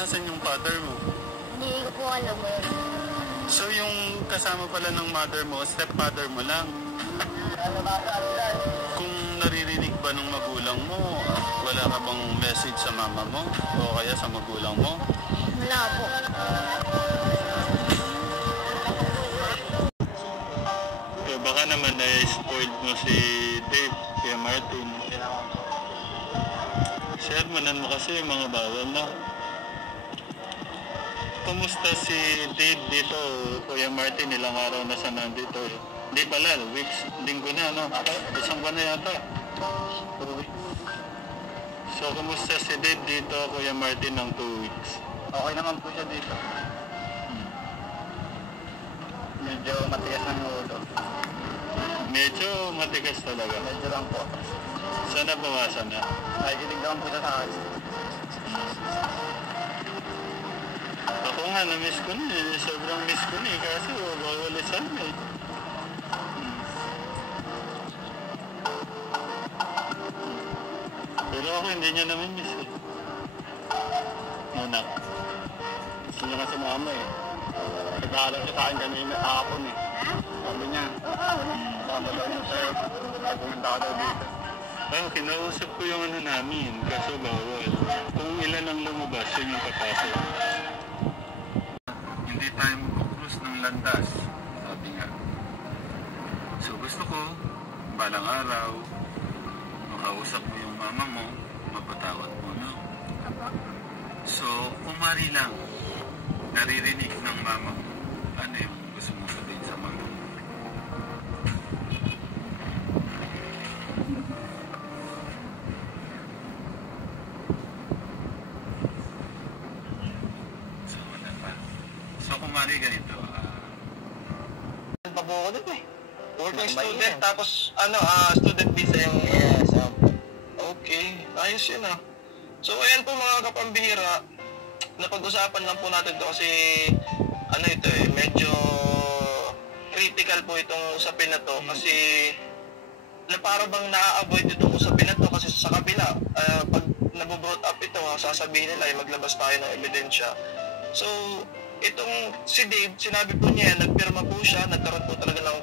Nasaan yung father mo? Hindi ko po alam eh. So yung kasama pala ng mother mo, stepfather mo lang? Kung naririnig ba ng magulang mo, wala ka bang message sa mama mo o kaya sa magulang mo? Wala po. Baka naman na-spoiled mo si Dave, kaya Martin. Sermonan mo kasi yung mga bawal na. Kumusta si Dave dito, Kuya Martin? Ilang araw na siya nandito eh. Hindi pala, weeks, linggo na, no? Isang buwan na yata. So, kumusta si Dave dito, Kuya Martin, ng 2 weeks? Okay naman po siya dito. Medyo matigas ng ulo. Medyo matigas talaga. Medyo lang po. Sana bawasan na. Nakikinig naman po siya sa akin. Ako nga, na-miss ko na eh. Sobrang miss ko na eh. Kasi bawal sana eh. Pero ako hindi niya na-miss eh. Anak. Gusto niya kasi mama eh. Nagkakalang siya sa akin kanina kahapon eh. Sabi niya, sama daw niya sa'yo. Pumunta ka daw dito. Kinausap ko yung ano namin. Kaso bawal. Kung ilan ang lumabas, yun yung papasok. Hindi tayo mag-cruise ng landas. Sabi nga. So gusto ko, balang araw, makausap mo yung mama mo, mapatawad mo, no? So, kumari lang, naririnig ng mama mo, ano yung gusto mo sabihin sa mama mo? So, wala pa. So, kumari ganito, Pa po ako dito eh. Working Nakabay student, yun. tapos student visa yung... Yes, Okay, ayos yun ah. So ayan po mga kapambihira, napag-usapan lang po natin to kasi ano ito eh, medyo critical po itong usapin na to kasi na para bang na-avoid itong usapin na to kasi sa kabila, pag nabobrought up ito, sasabihin nila ay maglabas tayo ng ebidensya. So itong si Dave, sinabi po niya, nagpirma po siya, nagkaroon po talaga ng